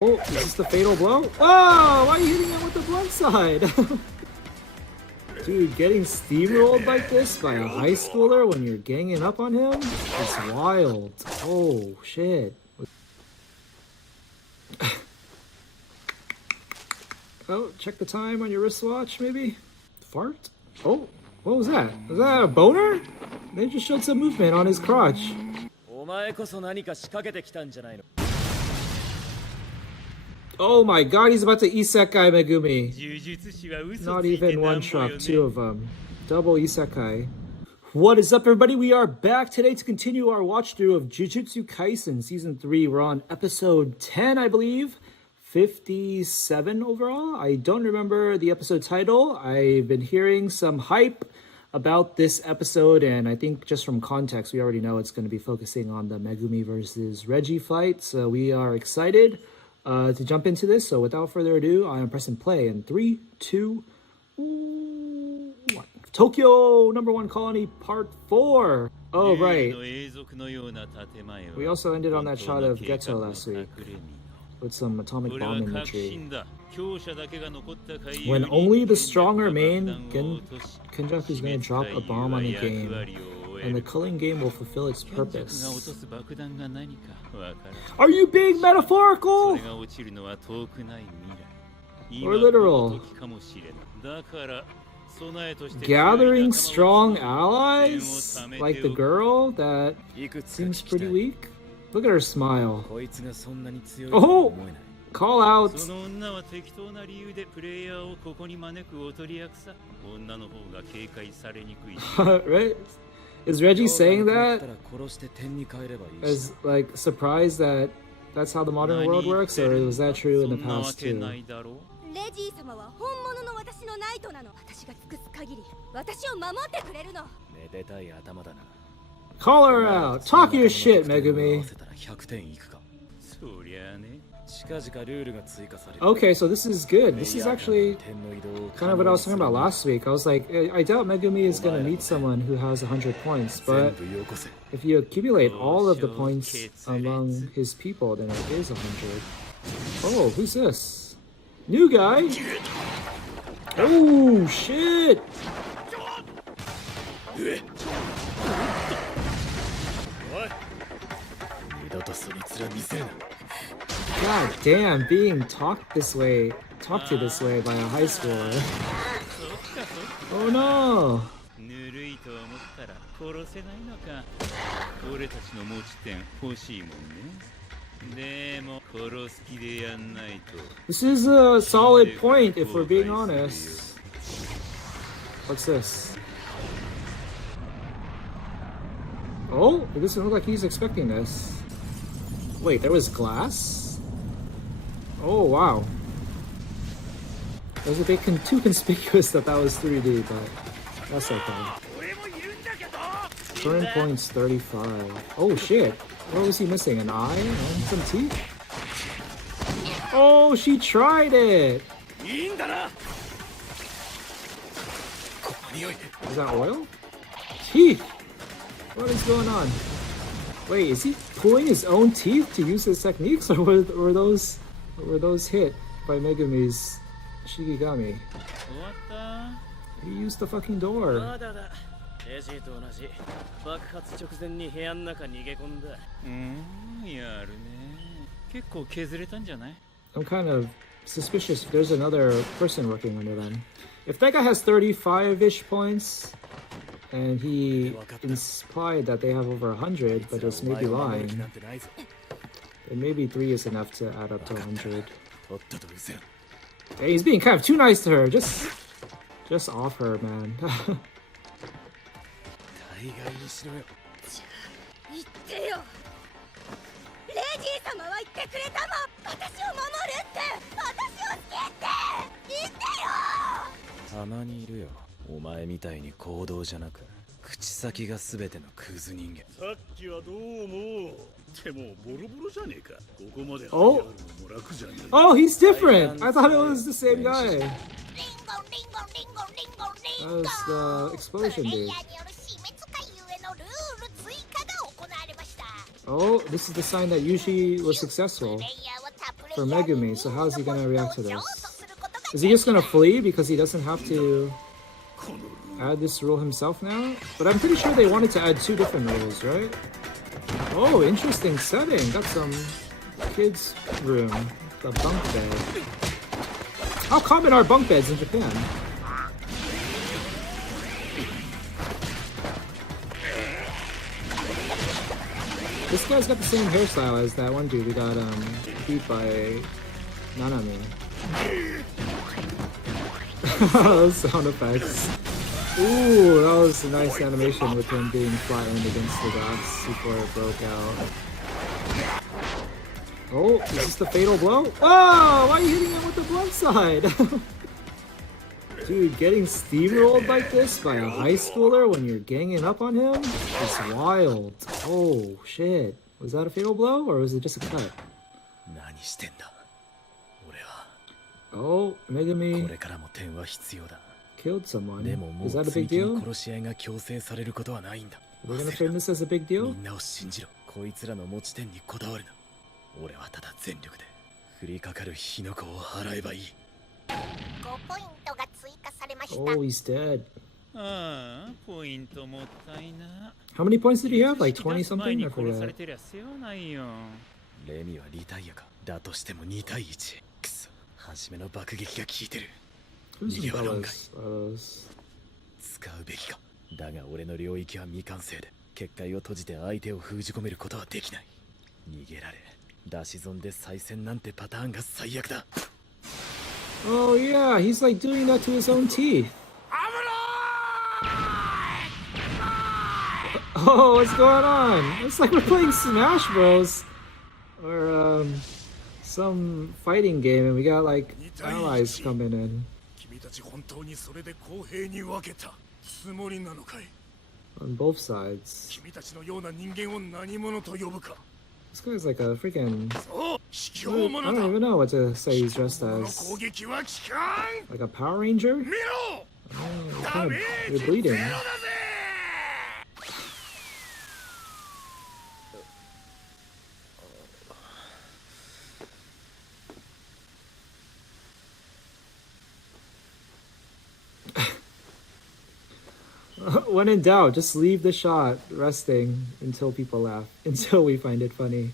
Oh, is this the fatal blow? Oh, why are you hitting him with the blunt side? Dude, getting steamrolled like this by a high schooler when you're ganging up on him? It's wild. Oh, shit. Oh, check the time on your wristwatch, maybe? Fart? Oh, what was that? Was that a boner? They just showed some movement on his crotch. Oh my god, he's about to isekai Megumi. Not even one shot, two of them. Double isekai. What is up, everybody? We are back today to continue our watch through of Jujutsu Kaisen Season 3. We're on episode 10, I believe. 57 overall. I don't remember the episode title. I've been hearing some hype about this episode, and I think just from context, we already know it's going to be focusing on the Megumi versus REG fight. So we are excited to jump into this. So without further ado, I am pressing play in 3, 2, 1. Tokyo #1 Colony Part 4. Oh, right. We also ended on that shot of Geto last week with some atomic bomb imagery. When only the stronger main Kenjaku is going to drop a bomb on a game, and the culling game will fulfill its purpose. Are you being metaphorical? Or literal? Gathering strong allies? Like the girl that seems pretty weak? Look at her smile. Oh! Call out! Right? Is Reggie saying that as like surprised that that's how the modern world works, or was that true in the past too? Call her out! Talk your shit, Megumi! Okay, so this is good. This is actually kind of what I was talking about last week. I was like, I doubt Megumi is going to meet someone who has 100 points, but if you accumulate all of the points among his people, then it is 100. Oh, who's this? New guy? Oh, shit! God damn, being talked to this way by a high schooler. Oh no! This is a solid point if we're being honest. What's this? Oh, it doesn't look like he's expecting this. Wait, there was glass? Oh, wow. It was a bit too conspicuous that was 3D, but that's okay. Current points 35. Oh, shit. What was he missing? An eye and some teeth? Oh, she tried it! Is that oil? Teeth! What is going on? Wait, is he pulling his own teeth to use his techniques, or were those hit by Megumi's Shikigami? He used the fucking door. I'm kind of suspicious if there's another person working under them. If that guy has 35-ish points, and he implied that they have over 100, but just maybe lying, then maybe 3 is enough to add up to 100. Hey, he's being kind of too nice to her. Just off her, man. Oh, he's different. I thought it was the same guy. That was the explosion dude. Oh, this is the sign that Yushi was successful. for Megumi, so how's he gonna react to this? Is he just gonna flee because he doesn't have to add this rule himself now? But I'm pretty sure they wanted to add 2 different rules, right? Oh, interesting setting. Got some kids' room. The bunk bed. How common are bunk beds in Japan? This guy's got the same hairstyle as that one dude who got beat by Nanami. Those sound effects. Ooh, that was a nice animation with him being flattened against the rocks before it broke out. Oh, is this the fatal blow? Oh, why are you hitting him with the blunt side? Dude, getting steamrolled like this by a high schooler when you're ganging up on him is wild. Oh, shit. Was that a fatal blow or was it just a cut? Oh, Megumi killed someone. Is that a big deal? We're gonna frame this as a big deal? Oh, he's dead. How many points did he have? Like 20 something? I forgot. Who's the fellas? Oh yeah, he's like doing that to his own teeth. Oh, what's going on? It's like we're playing Smash Bros. Or some fighting game and we got like allies coming in. On both sides. This guy's like a freaking... I don't even know what to say he's dressed as. Like a Power Ranger? Oh, you're bleeding. When in doubt, just leave the shot resting until people laugh, until we find it funny.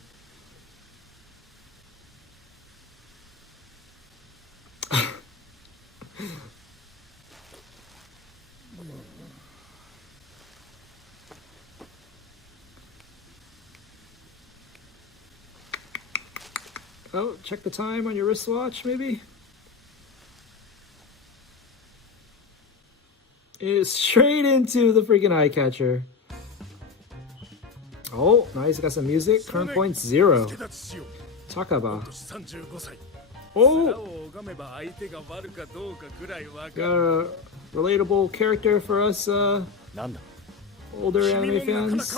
Oh, check the time on your wristwatch, maybe? It's straight into the freaking eye catcher. Oh, nice. Got some music. Current points 0. Takaba. Oh! Got a relatable character for us, older anime fans.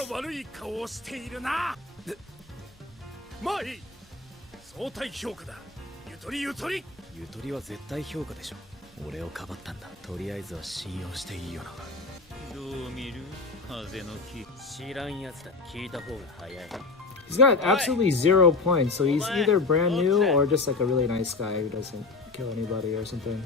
He's got absolutely 0 points, so he's either brand new or just like a really nice guy who doesn't kill anybody or something.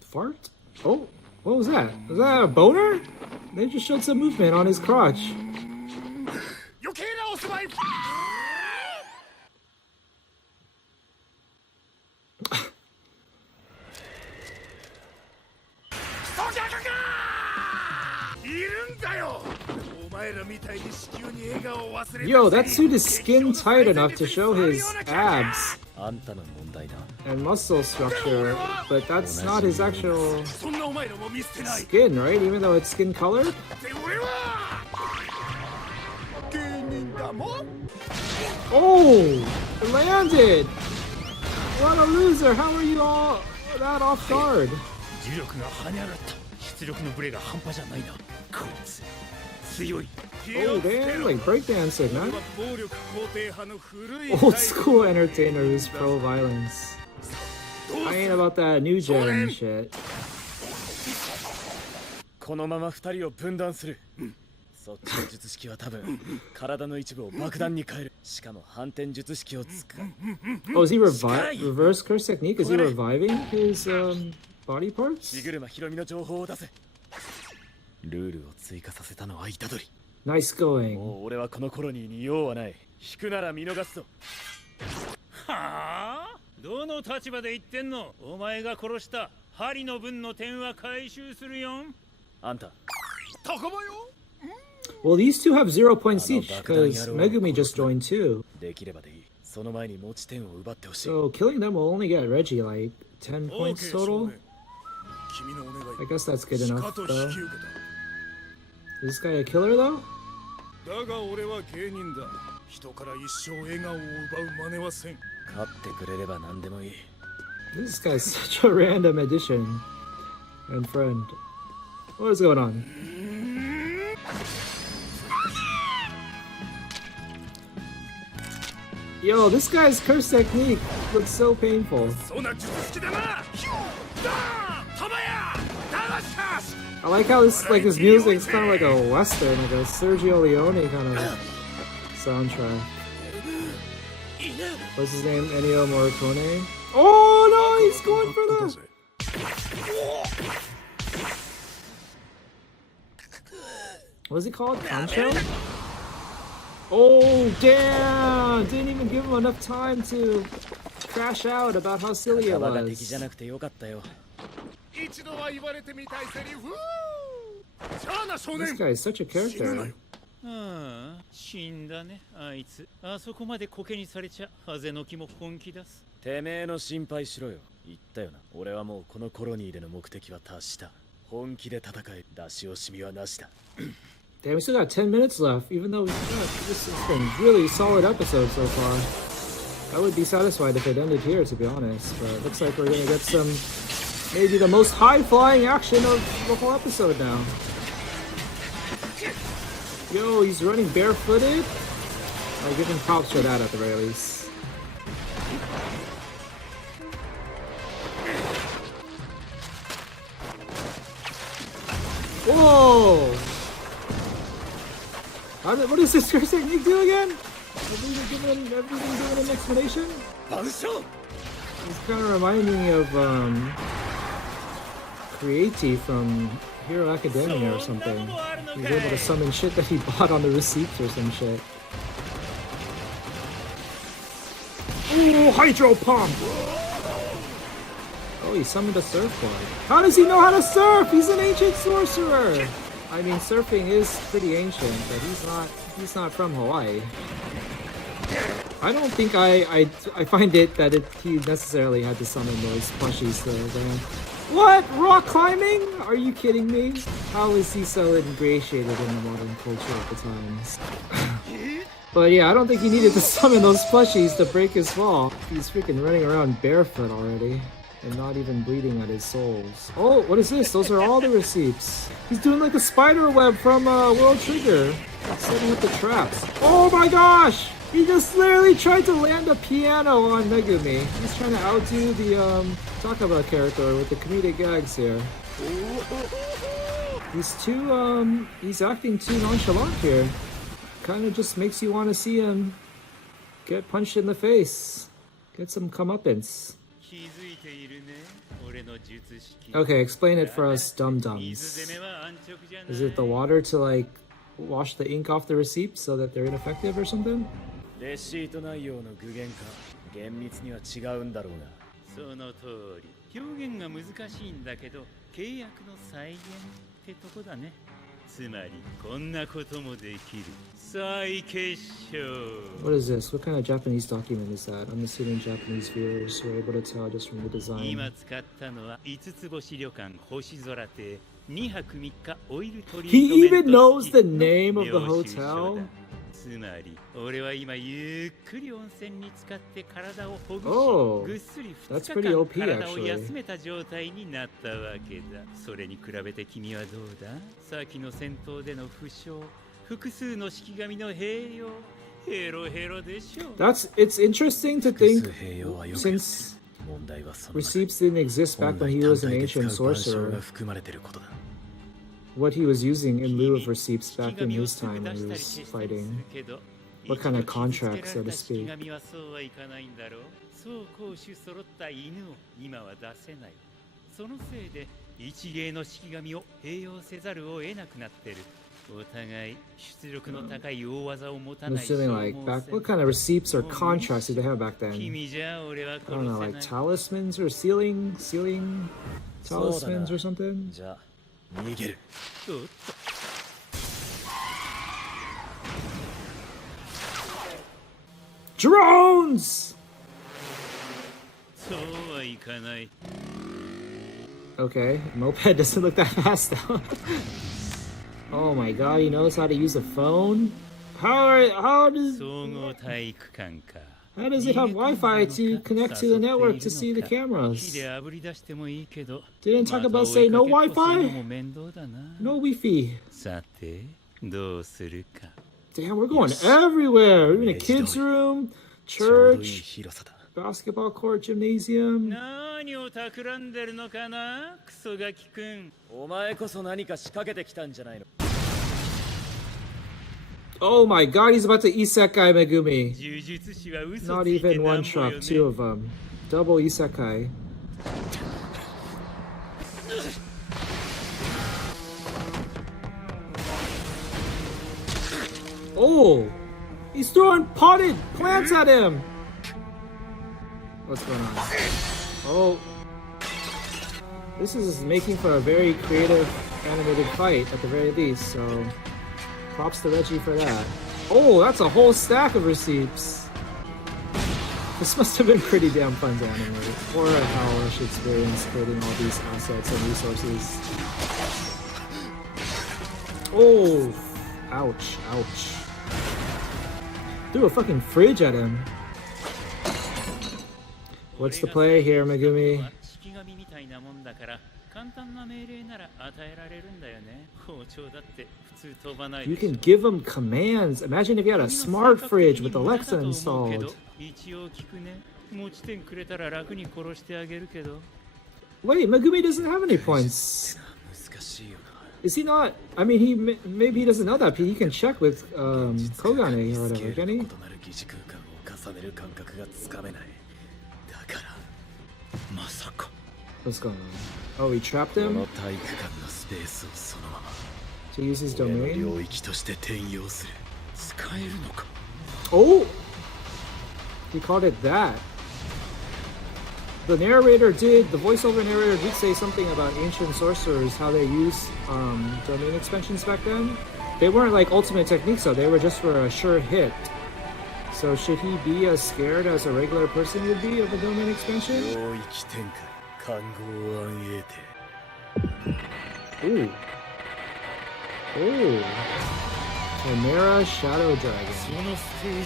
Fart? Oh, what was that? Was that a boner? They just showed some movement on his crotch. Yo, that suit is skin tight enough to show his abs and muscle structure, but that's not his actual skin, right? Even though it's skin colored? Oh! It landed! What a loser! How are you all that off guard? Oh damn, like breakdancing, man. Old school entertainer who's pro violence. I ain't about that new gen shit. このまま二人を分断する。そっちの術式は多分体の一部を爆弾に変える。しかも反転術式を使う。Oh, is he reverse curse technique? Is he reviving his body parts? ジグルマヒロミの情報を出せ。ルールを追加させたのはイタドリ。Nice going. もう俺はこのコロニーに用はない。引くなら見逃すぞ。はあ？どの立場で言ってんの？お前が殺した針の分の点は回収するよ。あんた。Well, these two have 0 points each because Megumi just joined too. できればでいい。その前に持ち点を奪ってほしい。 So killing them will only get Reggie like 10 points total. I guess that's good enough though. Is this guy a killer though? だが俺は芸人だ。人から一生笑顔を奪う真似はせん。勝ってくれれば何でもいい。 This guy's such a random addition and friend. What is going on? Yo, this guy's curse technique looks so painful. I like how this his music is kind of like a western, like a Sergio Leone kind of soundtrack. What's his name? Ennio Morricone? Oh no, he's going for the... What is it called? Poncho? Oh damn! Didn't even give him enough time to crash out about how silly it was. This guy is such a character. ああ、死んだね、あいつ。あそこまでコケにされちゃ、ハゼの木も本気出す。てめえの心配しろよ。言ったよな。俺はもうこのコロニーでの目的は達した。本気で戦え。出し惜しみはなしだ。Damn, we still got 10 minutes left, even though this has been really solid episode so far. I would be satisfied if it ended here, to be honest, but it looks like we're gonna get some, maybe the most high-flying action of the whole episode now. Yo, he's running barefooted? I'll give him props for that at the very least. Whoa! What does this curse technique do again? Everything given an explanation? It's kind of reminding me of Creati from Hero Academia or something. He's able to summon shit that he bought on the receipts or some shit. Oh, Hydro Pump! Oh, he summoned a surfboard. How does he know how to surf? He's an ancient sorcerer! I mean, surfing is pretty ancient, but he's not from Hawaii. I don't think I find it that he necessarily had to summon those plushies to land. What? Rock climbing? Are you kidding me? How is he so ingratiated in the modern culture at the times? But yeah, I don't think he needed to summon those plushies to break his fall. He's freaking running around barefoot already. And not even bleeding at his soles. Oh, what is this? Those are all the receipts. He's doing like the spider web from World Trigger. Setting up the traps. Oh my gosh! He just literally tried to land a piano on Megumi. He's trying to outdo the Takaba character with the comedic gags here. He's acting too nonchalant here. Kind of just makes you want to see him get punched in the face. Get some comeuppance. Okay, explain it for us dum-dums. Is it the water to like wash the ink off the receipts so that they're ineffective or something? レシート内容の具現化、厳密には違うんだろうが。その通り。表現が難しいんだけど、契約の再現ってとこだね。つまりこんなこともできる。再結晶。What is this? What kind of Japanese document is that? I'm assuming Japanese viewers were able to tell just from the design. 今使ったのは5つ星旅館星空亭2泊3日オイルトリートメント。 He even knows the name of the hotel? つまり俺は今ゆっくり温泉に浸かって体をほぐし、 Oh, ぐっすり that's 2 pretty 日 OP 間体を actually. 休めた状態になったわけだ。それに比べて君はどうだ？さっきの戦闘での負傷、複数の式神の併用、ヘロヘロでしょ。 It's interesting to think 併用はよく since 問題はその receipts didn't exist back when he was an ancient が sorcerer, 含まれてることだ。 what he was using in lieu of receipts back in his time when he was fighting. What kind of contract, so to speak. 式神はそうはいかないんだろう。そう攻守揃った犬を今は出せない。そのせいで一芸の式神を併用せざるを得なくなってる。お互い出力の高い大技を持た I'm ない。 assuming like back, what kind of receipts or contracts did they have back then? 君じゃ俺は I 殺 don't know, せ like ない。 talismans or sealing talismans or something? じゃあ逃げる。おっと Drones! そうはいかない。 Okay, moped doesn't look that fast though. Oh my god, he knows how to use a phone? How does 総合体育館か。 how does it have Wi-Fi to connect to the network to see the cameras? 火で炙り出してもいいけど。 Didn't talk about say no また追いかけっこするの Wi-Fi? も面倒だな。 No Wi-Fi. さて、どうするか。 Damn, we're going everywhere. We're in a kid's room, ちょうどいい church, 広さだ。 basketball court, gymnasium. 何を企んでるのかな、クソガキくん。お前こそ何か仕掛けてきたんじゃないの。 Oh my god, he's about to isekai Megumi. 呪術師は嘘 Not ついて even な one んぼよ truck, ね。 two of them. Double isekai. Oh! He's throwing potted plants at him! What's going on? Oh. This is making for a very creative animated fight at the very least, so props to Reggie for that. Oh, that's a whole stack of receipts. This must have been pretty damn fun to animate, or a hellish experience creating all these assets and resources. Oh, ouch, ouch. Threw a fucking fridge at him. What's the play here, Megumi? 式神みたいなもんだから、簡単な命令なら与えられるんだよね。包丁だって普通飛ばない You でしょ。 can give him commands. Imagine if you had a smart fridge with Alexa installed. 一応聞くね。持ち点くれたら楽に殺してあげるけど。 Wait, Megumi doesn't have any points. 難しいよな。 Is he not? I mean, maybe he doesn't know that, but he can check with Kogane or whatever, can he? 異なる疑似空間を重ねる感覚がつかめない。だからまさか What's going on? Oh, he trapped こ him の体育館のスペースをそのまま to use his 俺の domain? 領域として転用する。使えるのか。 Oh! He called it that. The voiceover narrator did say something about ancient sorcerers, how they use domain expansions back then. They weren't like ultimate techniques though, they were just for a sure hit. So should he be as scared as a regular person would be of a domain expansion? 領域展開、看護を暗営て。 Ooh. Ooh. Chimera Shadow Dragon. そのステージに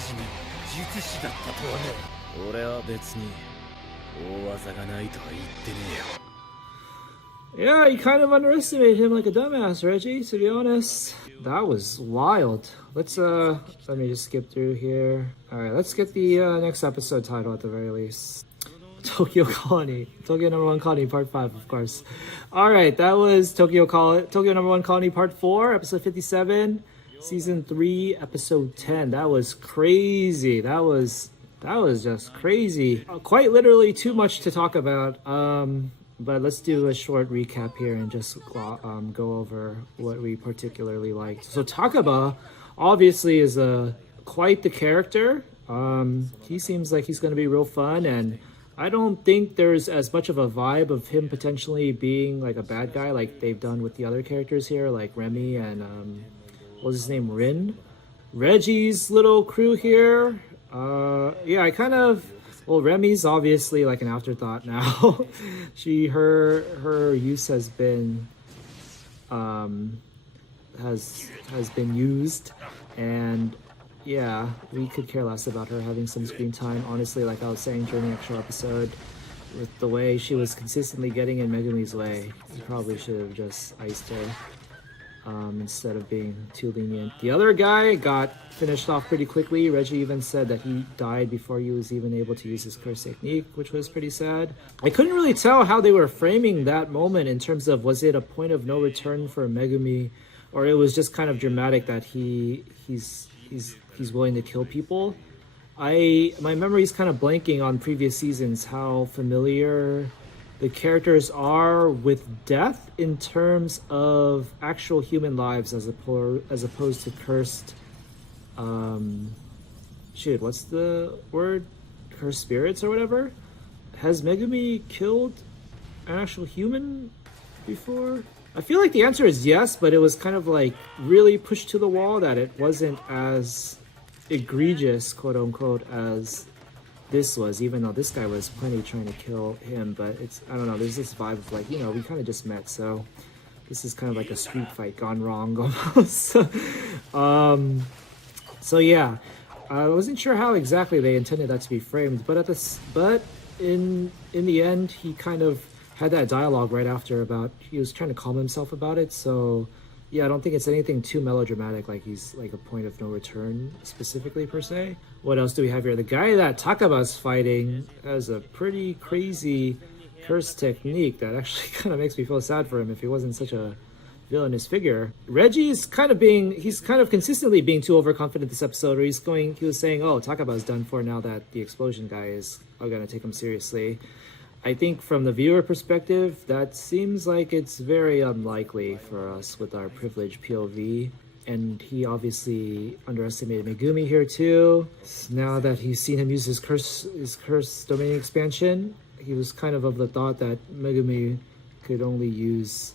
術師だったとはね。俺は別に大技がないとは言ってねえよ。 Yeah, you kind of underestimated him like a dumbass, Reggie, to be honest. That was wild. Let's let me just skip through here. Alright, let's get the next episode title at the very least. Tokyo Colony. Tokyo Number 1 Colony Part 5, of course. Alright, that was Tokyo Number 1 Colony Part 4, Episode 57, Season 3, Episode 10. That was crazy. That was just crazy. Quite literally too much to talk about. But let's do a short recap here and just go over what we particularly liked. So Takaba obviously is quite the character. He seems like he's going to be real fun, and I don't think there's as much of a vibe of him potentially being like a bad guy like they've done with the other characters here, like Remy and what was his name, Rin? Reggie's little crew here. Yeah, I kind of... Well, Remy's obviously like an afterthought now. Her use has been has been used, and yeah, we could care less about her having some screen time. Honestly, like I was saying during the actual episode, with the way she was consistently getting in Megumi's way, you probably should have just iced her instead of being too lenient. The other guy got finished off pretty quickly. Reggie even said that he died before he was even able to use his curse technique, which was pretty sad. I couldn't really tell how they were framing that moment in terms of, was it a point of no return for Megumi, or it was just kind of dramatic that he's willing to kill people. My memory is kind of blanking on previous seasons how familiar the characters are with death in terms of actual human lives as opposed to cursed what's the word? Cursed spirits or whatever? Has Megumi killed an actual human before? I feel like the answer is yes, but it was kind of like really pushed to the wall that it wasn't as egregious, quote unquote, as this was, even though this guy was plenty trying to kill him. But it's, I don't know, there's this vibe of like, you know, we kind of just met, so this is kind of like a street fight gone wrong almost. So yeah, I wasn't sure how exactly they intended that to be framed, but in the end, he kind of had that dialogue right after about, he was trying to calm himself about it. So yeah, I don't think it's anything too melodramatic, like he's like a point of no return specifically per se. What else do we have here? The guy that Takaba's fighting has a pretty crazy curse technique that actually kind of makes me feel sad for him if he wasn't such a villainous figure. Reggie's he's kind of consistently being too overconfident this episode, where he was saying, oh, Takaba's done for now that the explosion guy is gonna take him seriously. I think from the viewer perspective, that seems like it's very unlikely for us with our privileged POV. And he obviously underestimated Megumi here too. Now that he's seen him use his curse domain expansion, he was kind of the thought that Megumi could only use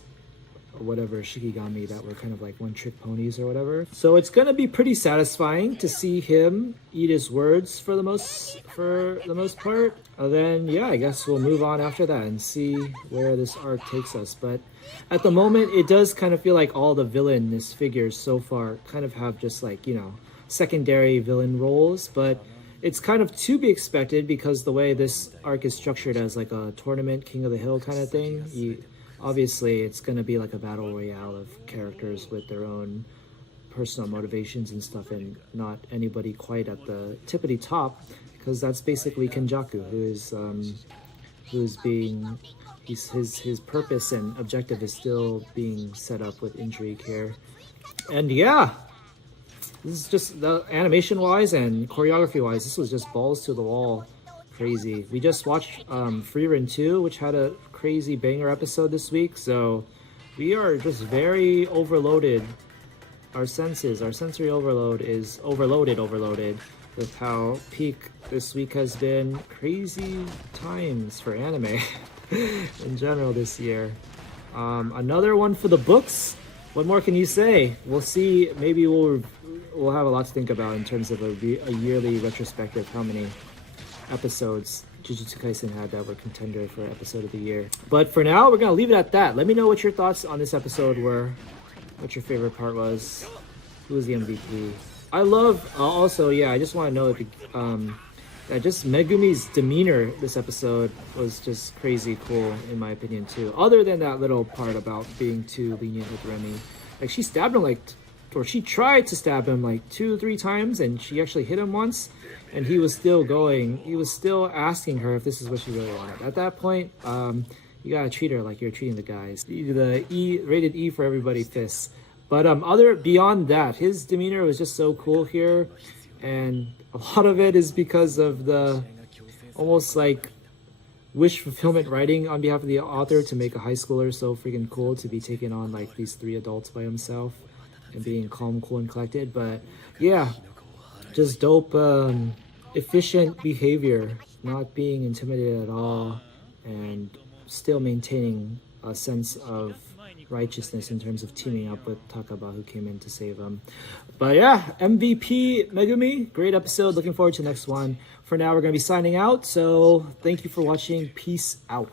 whatever Shikigami that were kind of like one-trick ponies or whatever. So it's gonna be pretty satisfying to see him eat his words for the most part. Then yeah, I guess we'll move on after that and see where this arc takes us. But at the moment, it does kind of feel like all the villainous figures so far kind of have just like, you know, secondary villain roles, but it's kind of to be expected because the way this arc is structured as like a tournament, King of the Hill kind of thing. Obviously, it's going to be like a battle royale of characters with their own personal motivations and stuff, and not anybody quite at the tippity top, because that's basically Kenjaku, his purpose and objective is still being set up with intrigue here. And yeah, this is just, the animation-wise and choreography-wise, this was just balls to the wall crazy. We just watched Freerun 2, which had a crazy banger episode this week, so we are just very overloaded. Our sensory overload is overloaded with how peak this week has been. Crazy times for anime in general this year. Another one for the books. What more can you say? We'll see. Maybe we'll have a lot to think about in terms of a yearly retrospective, how many episodes Jujutsu Kaisen had that were contender for episode of the year. But for now, we're gonna leave it at that. Let me know what your thoughts on this episode were, what your favorite part was, who was the MVP. I love, also, yeah, I just want to know that just Megumi's demeanor this episode was just crazy cool, in my opinion, too. Other than that little part about being too lenient with Remy. Like, she stabbed him she tried to stab him like 2-3 times, and she actually hit him once. And he was still going. He was still asking her if this is what she really wanted. At that point, you gotta treat her like you're treating the guys. The rated E for everybody fists. But beyond that, his demeanor was just so cool here, and a lot of it is because of the almost like wish fulfillment writing on behalf of the author to make a high schooler so freaking cool to be taking on like these 3 adults by himself and being calm, cool, and collected. But yeah, just dope, efficient behavior, not being intimidated at all, and still maintaining a sense of righteousness in terms of teaming up with Takaba, who came in to save him. But yeah, MVP Megumi, great episode. Looking forward to the next one. For now, we're going to be signing out, so thank you for watching. Peace out.